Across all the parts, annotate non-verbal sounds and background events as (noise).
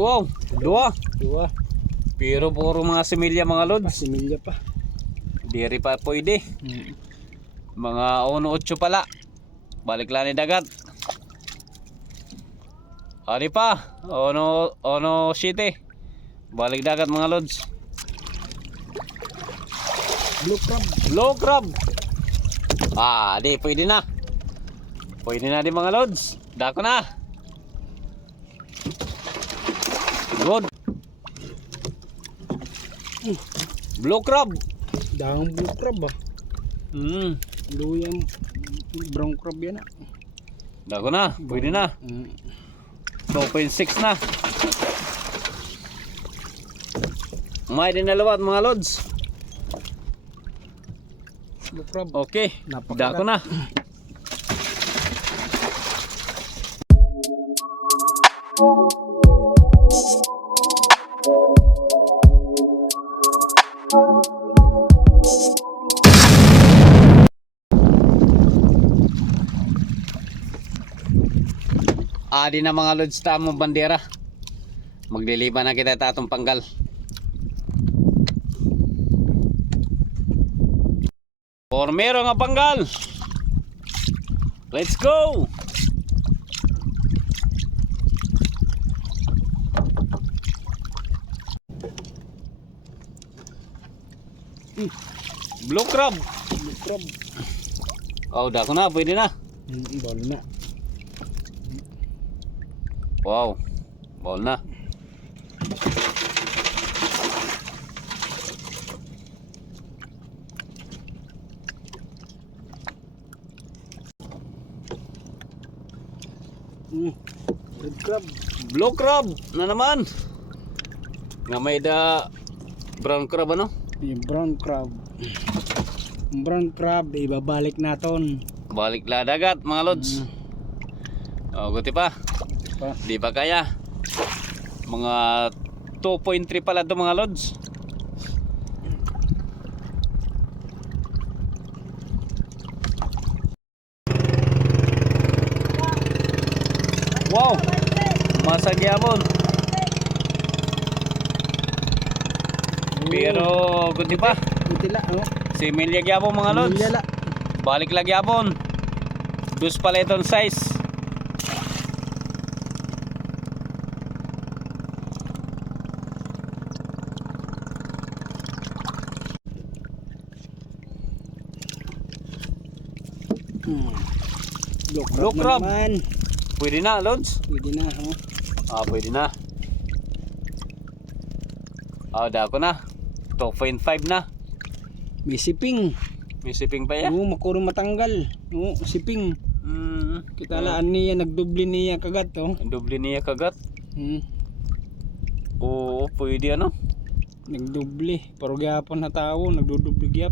Wow, dua. Dua. Pero puro mga similya mga lods. Pasimilya pa. Diri pa pwede. Mm. Mga 1-8 pala. Balik lang ni dagat. Ani pa. Ono ono city. Balik dagat mga lods. Blue crab. Low crab. Ah, di pwede na. Pwede na di mga lods. Dako na. Good. Blue crab. Dahang blue crab ah. Hmm. Luyang brown crab yan ah. Dako na. Pwede na. Mm. 2.6 na. May din nalawat mga lods. Blue crab. Okay. Dako na. (laughs) Adi na mga lods ta mo bandera. Magliliban na kita tatong panggal. Formero nga panggal. Let's go. Blue crab. Blue crab. Oh, dako na, pwede na. Mm, na. Wow. Ball na. Mm. Red crab. Blue crab na naman. Nga may da brown crab ano? Yung brown crab. Brown crab, ibabalik naton. Balik la dagat mga lods. Mm. Oh, guti pa. Pa. Di pa kaya. Mga 2.3 pala to mga lods. Wow! Masagyamon. Pero guti pa. Utila, oh. Si Emilia Gyapon mga lods. Balik lagi yapon. Dus pala itong size. Hmm. Blue crab. Naman. Pwede na, Lods? Pwede na, oh. Ah, pwede na. Ah, dako na. 2.5 na. May siping. May shipping pa ya. Oo, makurong matanggal. Oo, siping. Mm. Kita laan niya, nagdubli niya kagat, oh. Doble niya kagat. Hmm. Oo, pwede ano? Nagdubli. Pero na tao, nagdudubli.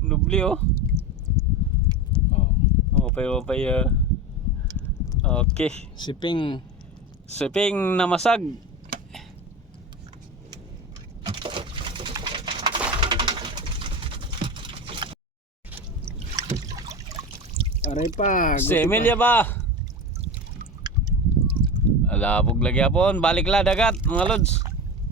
Doble oh. Oh. Pa pa ya. Okay. Siping. Shipping na masag. Aray pa. Si Emilia ba? Alabog lagi apon. Balik la dagat mga lods.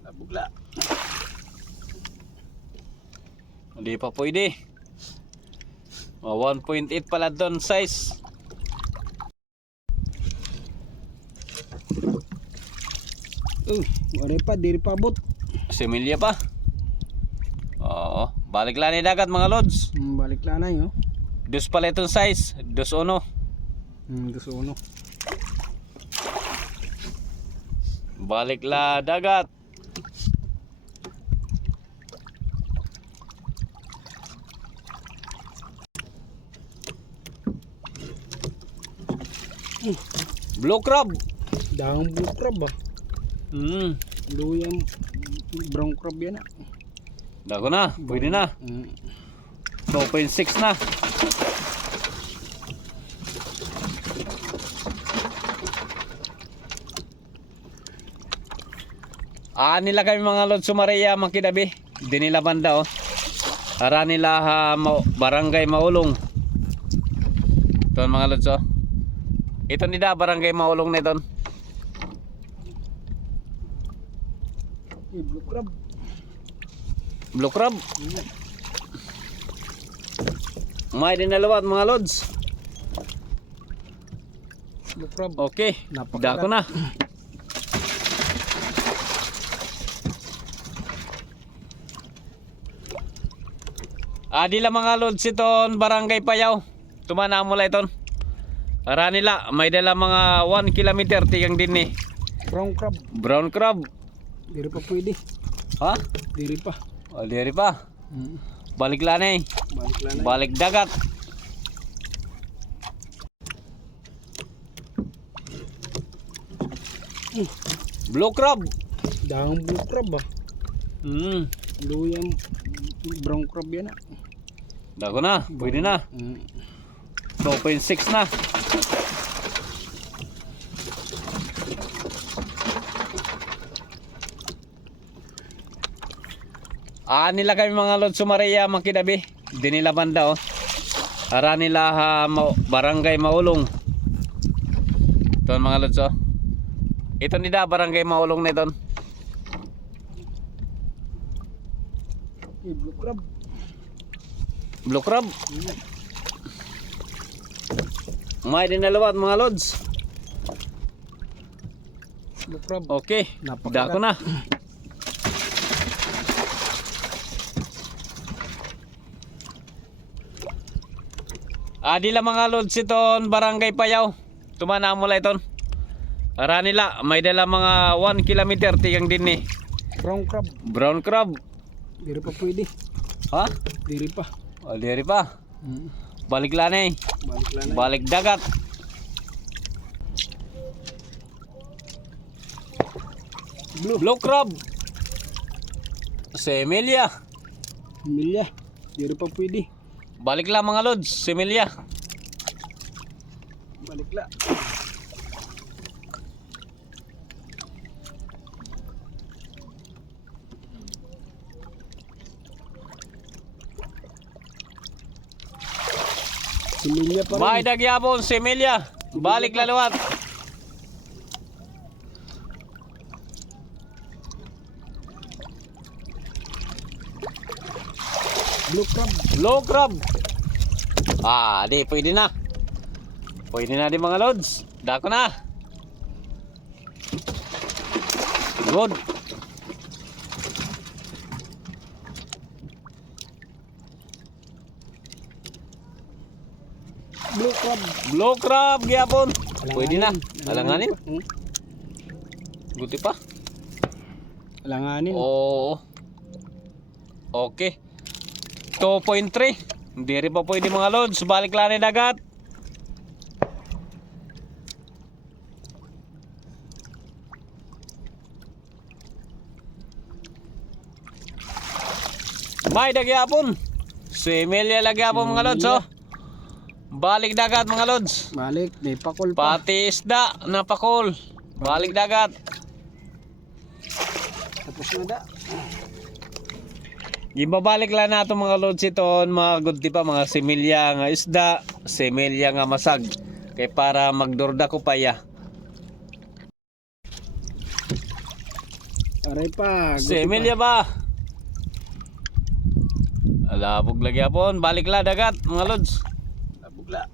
pa. Bugla. Hindi pa pwede. Oh, 1.8 pala doon size. Oh, aray pa, diri pa abot. Si Emilia pa. Oo. Balik la ni dagat mga lods. Hmm, balik lanay, oh. Dos pala itong size. Dos uno. Hmm, gusto uno. Balik la dagat. Blue crab. Dahang blue crab, ah. Hmm. Luyang brown crab yan, ah. Dago na. Pwede na. Hmm. 2.6 na. Ah, nila kami mga Lord Sumaria Makidabi. Di nila banda oh. Ara nila ha, ma- barangay Maulong. Ito mga Lods oh. Ito nila barangay Maulong na ito. Blue crab. Blue crab. May dinalawat mga lods. Blue crab. Okay. Dako na. Adi lang mga lods iton barangay Payaw. Tumana mo lang iton. Ara nila may dala mga 1 kilometer tigang din ni. Brown crab. Brown crab. Diri pa pwede. Ha? Diri pa. O diri pa. Mm. Balik lang eh. Balik lang na. Balik dagat. Blue crab. Dahang blue crab ah. Hmm. Luyang brown crab yan ah. Dako na. Pwede na. Mm. 2.6 na. Ah, nila kami mga Lord Sumaria Makidabi. Di nila banda oh. Ara nila ha, ma- barangay Maulong. Ito mga Lods oh. Ito nila barangay Maulong na ito. Blue crab. Blue crab. May dinalawat mga Lods. Okay. Dako na. Adi lang mga lods iton barangay Payaw. Tumana mo lang iton. Ara nila may dala mga 1 kilometer tigang din ni. Brown crab. Brown crab. Diri pa pwede. Ha? Diri pa. O diri pa. Mm. Balik lang eh. Balik lang na. Balik dagat. Blue. Blue crab. Semilia. Milya. Diri pa pwede. Balik lang mga lods. Semilia. Balik lang. Si Milya pa rin. May dagyapon si Emilia. Balik lalawat. Blue crab. Low crab. Ah, di pwede na. Pwede na di mga lods. Dako na. Good. Blue Blue crab gyapon. Pwede na. Alanganin. Hmm? Guti pa. Alanganin. Oo. Okay. 2.3. Hindi rin pa pwede mga lods. Balik lang ni dagat. May dagyapon. Si Emilia lagyapon mga lods oh. Balik dagat mga lods. Balik. May pakol pa. Pati isda na pakol. Balik dagat. Tapos na da. Gibabalik lang nato mga lods iton, mga di pa mga similya nga isda, similya nga masag. Kay para magdurda ko pa ya. Aray pa. Similya ba? Alabog lagi apon, balik la dagat mga lods. Bugla.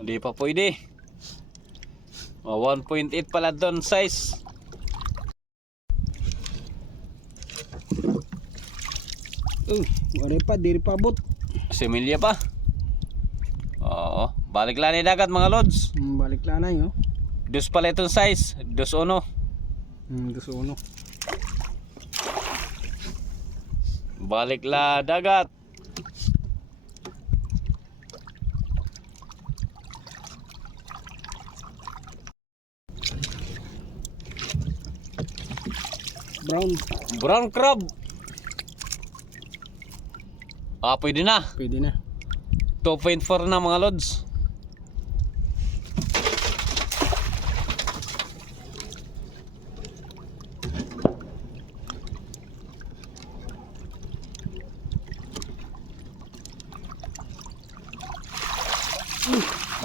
Hindi pa pwede. Mga 1.8 pala doon size. Uh, aray pa. Diri pa abot. Similya pa. Oo, balik lang dagat mga lods. Hmm, balik lang na yun. Dos pala itong size, dos uno. Hmm, gusto uno. Balik la dagat. Brown. Brown crab. Ah, pwede na. Pwede na. 2.4 na mga lods.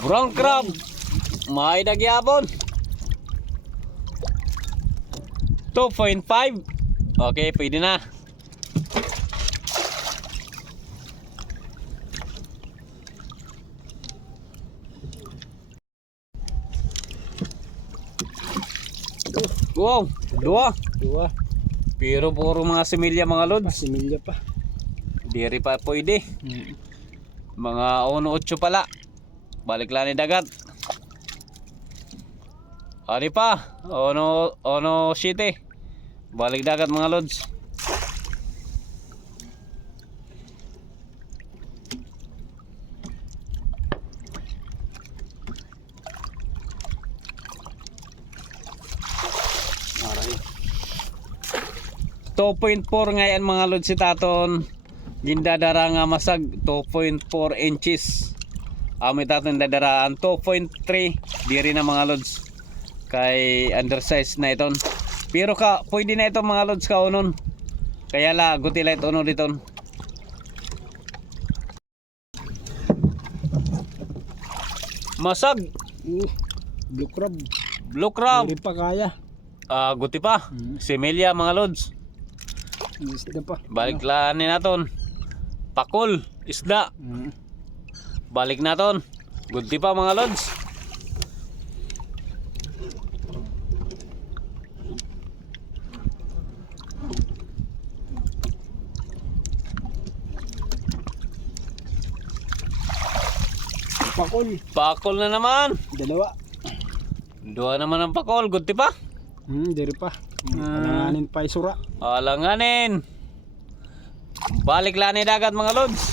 Brown crab. May dagyabon. 2.5. Okay, pwede na. Wow, dua. Dua. Pero puro mga similya mga lods. Pasimilya pa. Diri pa pwede. Mm. Mga 1.8 pala. Balik lang ni dagat. Ani pa? Ono ono city. Balik dagat mga lods. Aray. 2.4 ngayon mga lods si Taton. Gindadara nga masag 2.4 inches. Ami taton dadaraan 2.3 diri na mga lods. Kay undersize na iton. Pero ka pwede na ito mga lods ka unon. Kaya la guti light uno diton. Masag Uh, blue crab. blue crab. Hindi pa kaya. Ah, guti pa. Mm. Semilia mga lods. Isda pa. Balik lang ni naton. Pakol, isda. Mm. Balik naton. Gunti pa mga lods. Pakol. Pakol na naman. Dalawa. Dua naman ang pakol. Gunti pa. Hmm, diri pa. Ah. Alanganin pa isura. Alanganin. Balik lang ni dagat mga lods.